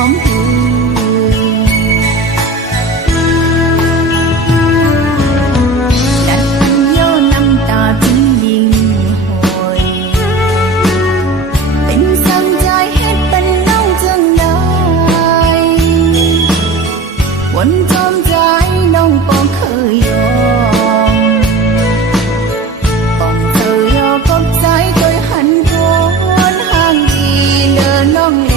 อมหูดันมันเย้าน้ำตาจึงยิ่งโหยเป็นสั่งใจเฮ็ดเป็นน้องจังได้วนจอมใจน้องปองเคยยอมปองเคยยอมกับใจเคยหันโอนห่างดีเดินน้องเล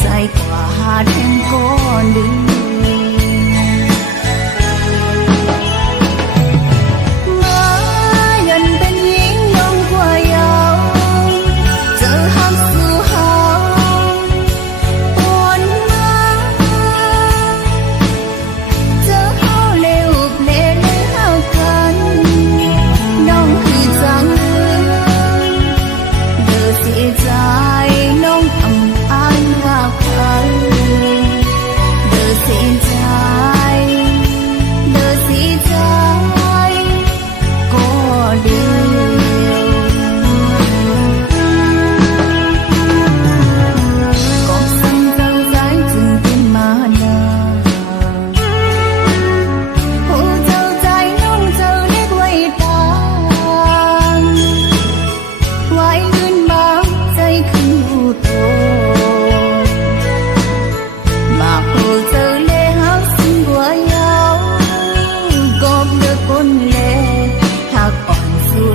ใจกว่าหาแทงก้อนดึงมายันเป็นหญิงน้องกว่ายาวเจอหักสู่เฮาปนมาเจอเฮาเลวเพลนให้เฮากันน้องคือจังเธอเสียใจน้องทำอ้ายหักใครเธอเสียใจเธอเสียใจก็เดียวก็สั่งเจ้าใจจึงเป็นมานาหูเจ้าใจน้องเจ้าเล็กไว้ตามไว้ยืนบางใจคือหูโตมาหูเจ้าเล่หักสิ่งกว่ายาวกอบเลือกคนเล่หักอ่อนสู่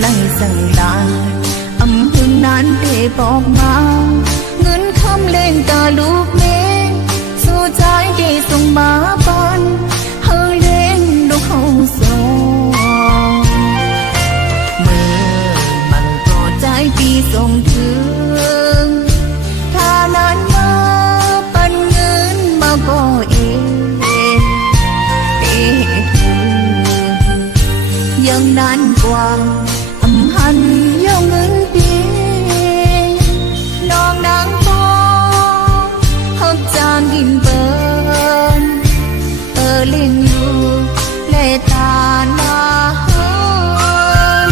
ไล่สั่งลาอำพึงนั้นเทบอกมาเงินคำเล่นตาลูกเมงสู่ใจได้ส่งมาปันเฮาเล่นลูกเฮาสองเมื่อมันก็ใจปีส่งถึงถ้านานมาปันเงินมาก็เองยังนานกว่าอำหันยองเงินปีน้องนางฟองหับจางกินเปิ้นเล่นอยู่เลตาหน้าเฮิน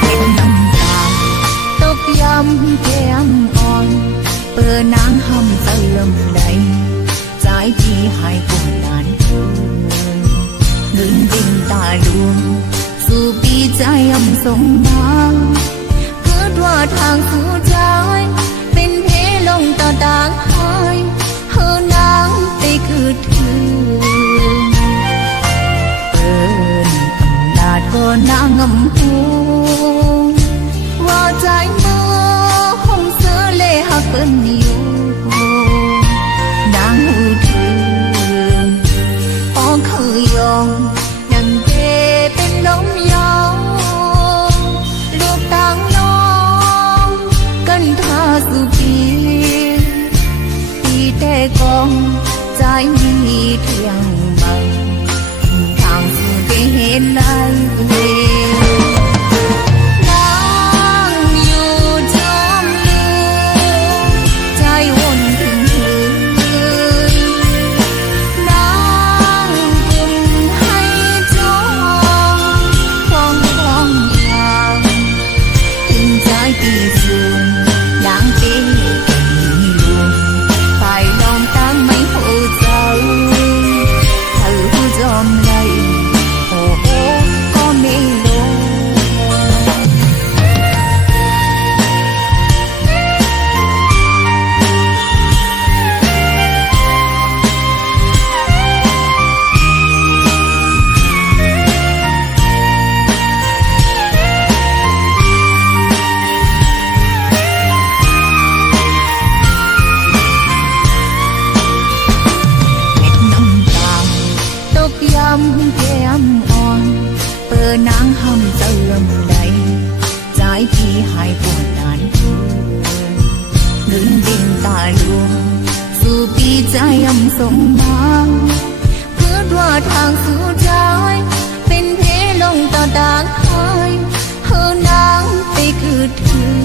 เป็นน้ำตาตกยำแก้มอ่อนนางหำเติมใดใจที่ให้กว่านานเกินเงินเป็นตาลวงสู่ปีใจอำสมมาเกิดว่าทางสู่ใจเป็นเพลงต่อต่างหายเฮานางไปคือถึงอำนาจก็นางอำหูว่าใจเมื่อห้องเสือเล่หักเปิ้นอยู่นางหูถึงพอเคยยอมยังเกเป็นลมยาวลูกต่างน้องกันท่าสุปีแต่กองใจมีเที่ยงบังทางสู่ได้เห็นได้นั่งอยู่จอมลืมใจวนถึงนั่งกุมให้จองฟ้องอย่างถึงใจปีสูงนางเป้ลองตั้งไม่หูใจเธอผู้จอมไล่โอ้โอ้ก็ไม่ลงยำแก้มอ่อนนางหำเติมใดใจพี่หายปวดนานเกินเงินดินตาลวงสู่ปีใจอำสมมาเกิดว่าทางสู่ใจเป็นเพลงต่อต่างหายเฮานางไปคือถึง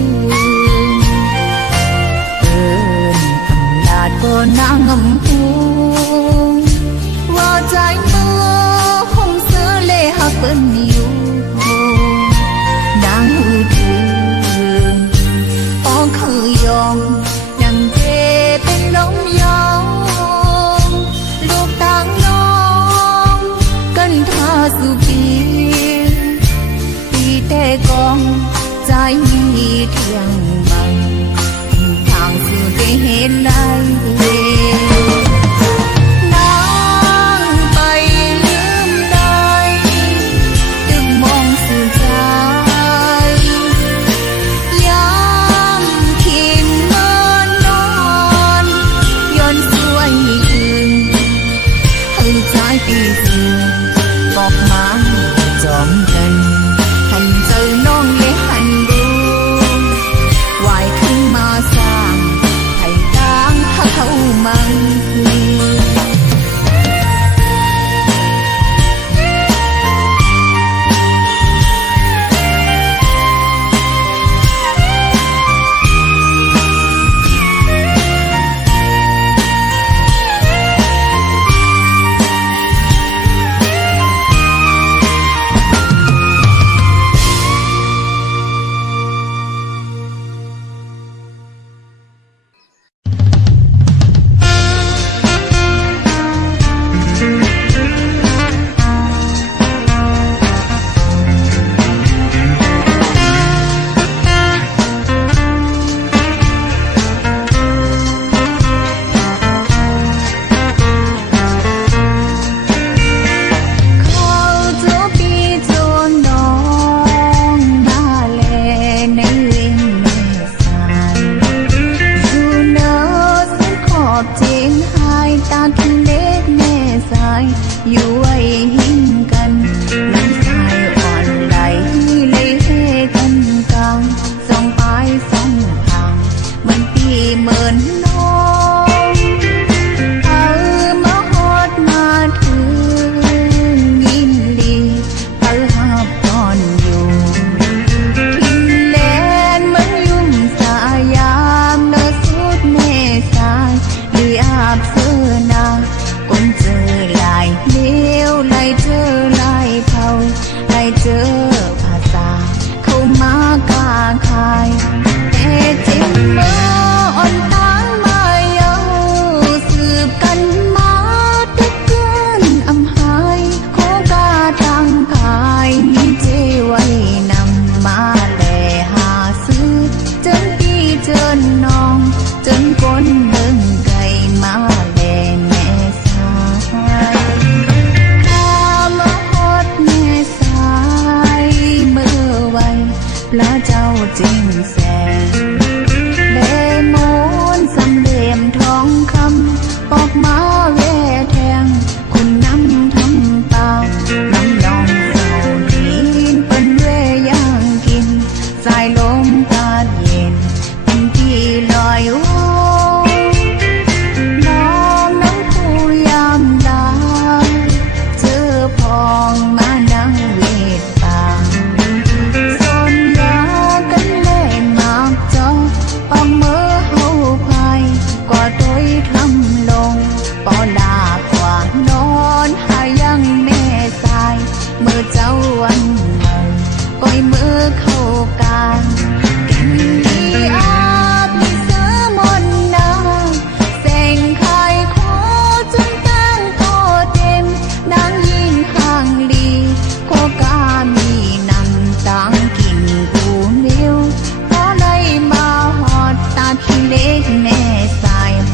อำนาจก็นางอำหูว่าใจเมื่อห้องเสือเล่หักเปิ้นอยู่นางหูถึงพอเคยยอมยังเกเป็นลมยาวลูกต่างน้องกันท่าสุปีแต่กองใจมีเที่ยงบังทางสู่ได้เห็นได้บอกมาจอมกันหันเจอน้องเลยหันดู อยโอ้น้องน้องผู้ยามลาเจอพองมานั่งเวทป่าสนยากันเล่นมากจอปองเมื่อเฮาพายก็โดยทำลงปอลากว่านอนหายังแม่สายเมื่อเจ้าวันเมื่อก้อยมือเข้ากัน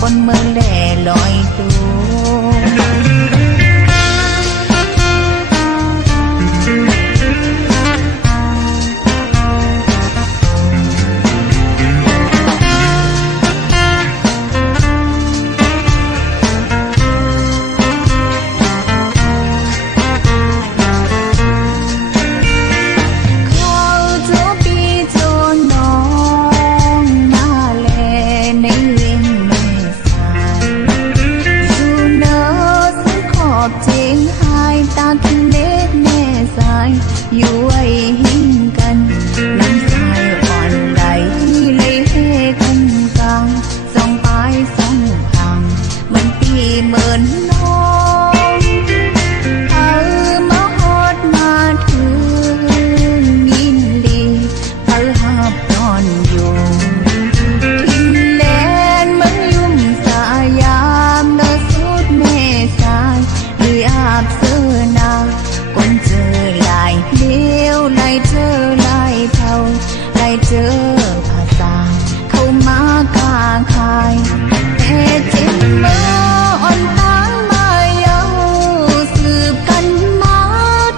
คนเมื่อแล่ลอยอยู่ไว้หิ้งกันน้ำสายอ่อนไหลเลยเฮกันกลางสองปลายสองทางเหมือนปีเหมือนน้องมาฮอดมาถึงยินดีหับนอนอยู่ทิมแลนเหมือนยุ่มสายามเลิศสุดแม่สายหรืออาบเสื้อนาคนเจอลายเลี้ยวไล่เจอไล่เท่าไล่เจอภาษาเข้ามากาคายแต่จิตเมื่ออ่อนตางมาเยาสืบกันมา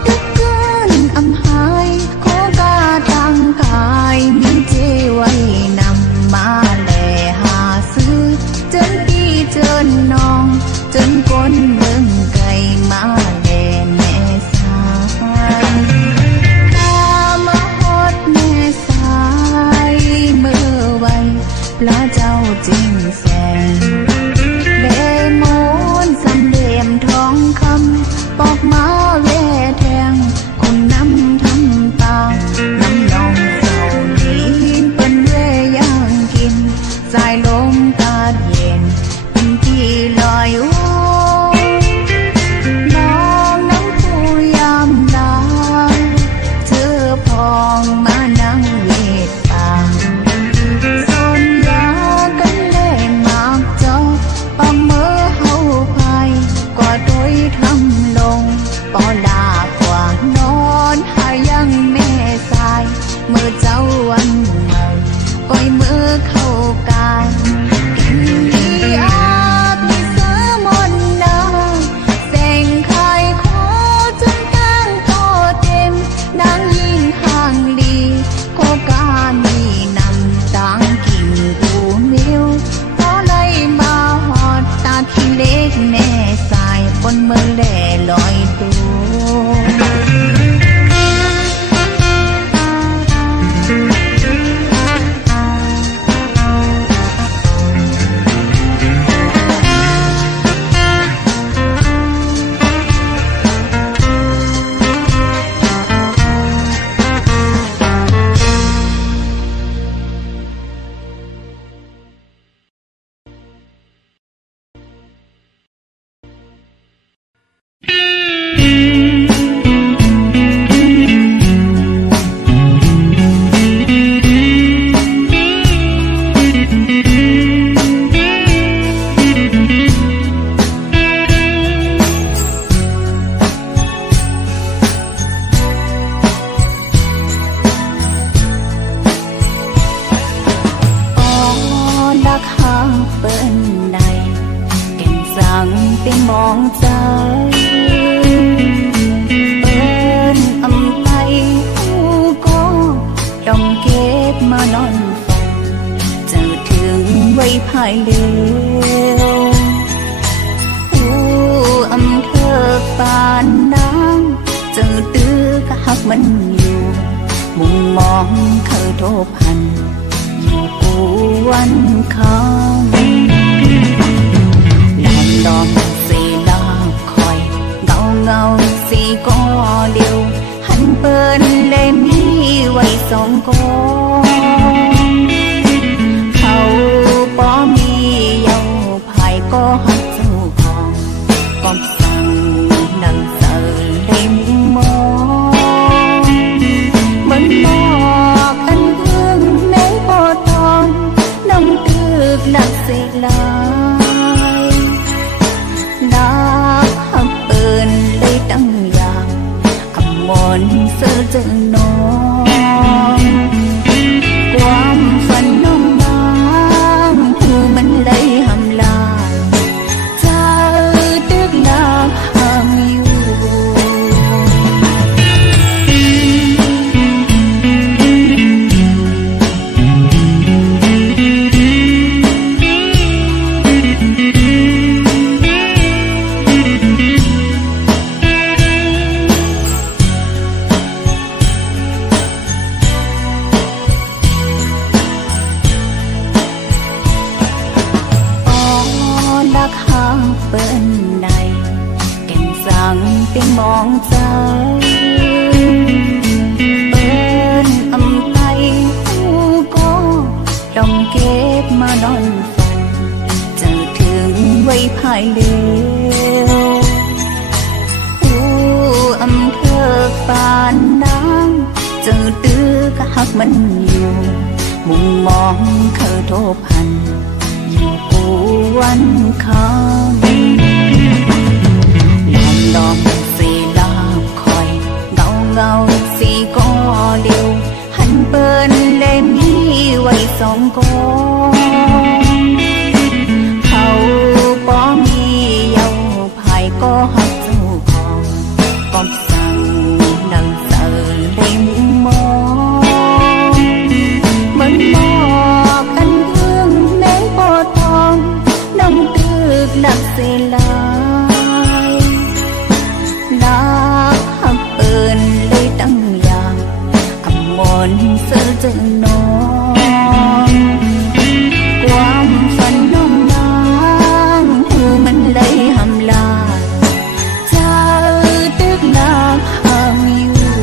ทุกคืนอำหายขอกาทางกายมีเจไว้นำมาแลหาซื้อจนพี่เจนน้องจนคนเบิ่งไกลมาแลแม่สายมาฮอดแม่สายเมื่อไว้พระเจ้าจริงแสงเลมนสำเหลี่ยมทองคำปอกมาแว่แทงคนน้ำทำตาน้ำนองเศร้าลีนเป็นเวย่างกินสายลมตาเย็นเป็นที่ลอยโอ้น้องน้ำผู้ยามลาเจอพองมานั่งเวทป่าสนยากันเล่นมากจอปองเมื่อเฮาพายก็โดยทำลงปอลากว่านอนหายังแม่สายเมื่อเจ้าวันเมื่อก้อยมือเข้ากันกินดีอาบมีเสือมนนาแสงไข่ขอจนตั้งโตเต็มนางยิ่งห่างลีโคกามีนำต่างกินกูนิ้วพอไล่มาหอดตาขี้เล็กแน่สายบนเมื่อแล่ลอยตัวเป็นมองใจเอิ้นอำไพผู้ก็ต้องเก็บมานอนฟังเจอถึงไว้ภายเร็วผู้อำเภอปานน้ำเจอตื้อกะหักมันอยู่มุมมองเคยโทพันอยู่กวนเขา khám làm đom xì la khói ngao ngao xì có điều hắn bên đêm đi quay sông cóเขาป้อมีเยาภายก็หักเจ้าของก็สั่งนังเสิร์ได้มุมมองเหมือนหมอกอันเอื้องแม้ปอทองน้องตึกหลักเสกลายนักหักเปินเลยตั้งอย่างอมรเสือเจอน้องความฝันน้องบางหูมันเลยหำลายเธอตึกลาหามอยู่เปิ้นในแก่นสังเป็นมองใจเปิ้นอำไตผู้ก็ต้องเก็บมานอนฝันเจอถึงไว้ภายเดียวผู้อำเภอปานน้ำเจอตื้อกะหักมันอยู่มุมมองเคยโทบพันอยู่กูวันคำลอมลอมสีลาคอยเงาเงาสีก็เดียวหันเปิ้นเล่มนี้ไว้สองกองเขาป้อมีเยาภายก็หักเจ้าของก็สั่งนังเสิร์ได้มุมมองเหมือนหมอกอันเอื้องแม้ปอทองน้องตึกหลักเสลายนักหักเปินเลยตั้งอย่างอมรเสือเจอน้องความฝันน้องบางหูมันเลยหำลายเธอตึกลาหามอยู่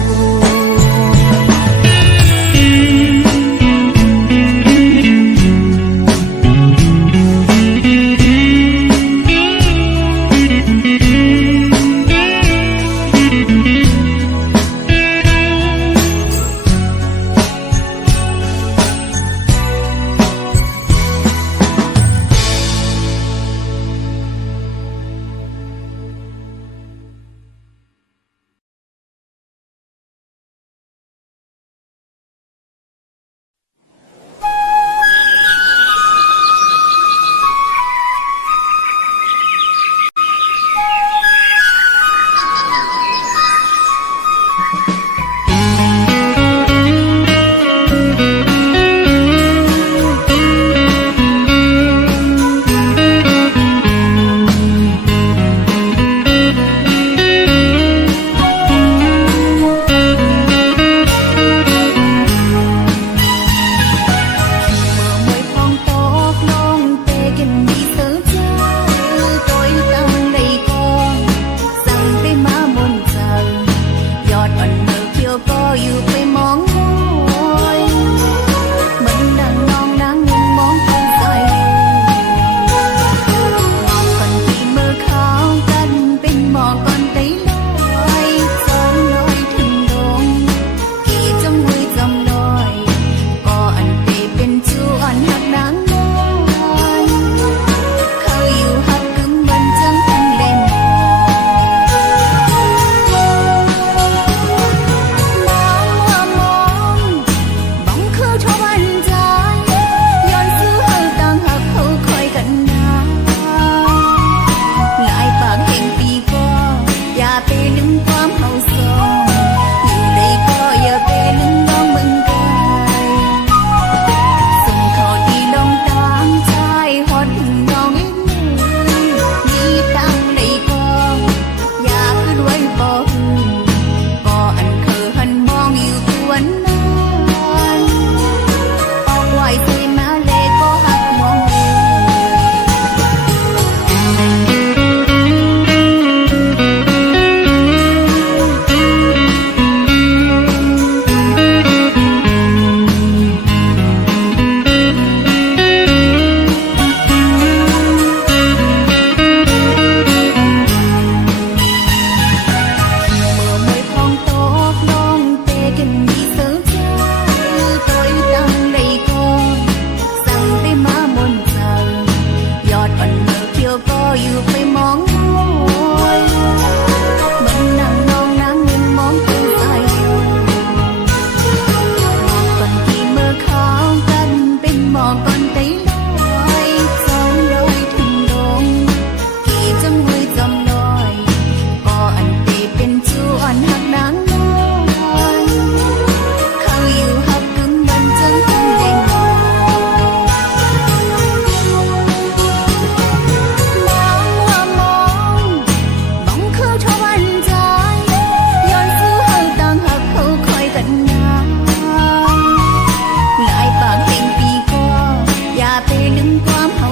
ความเฮา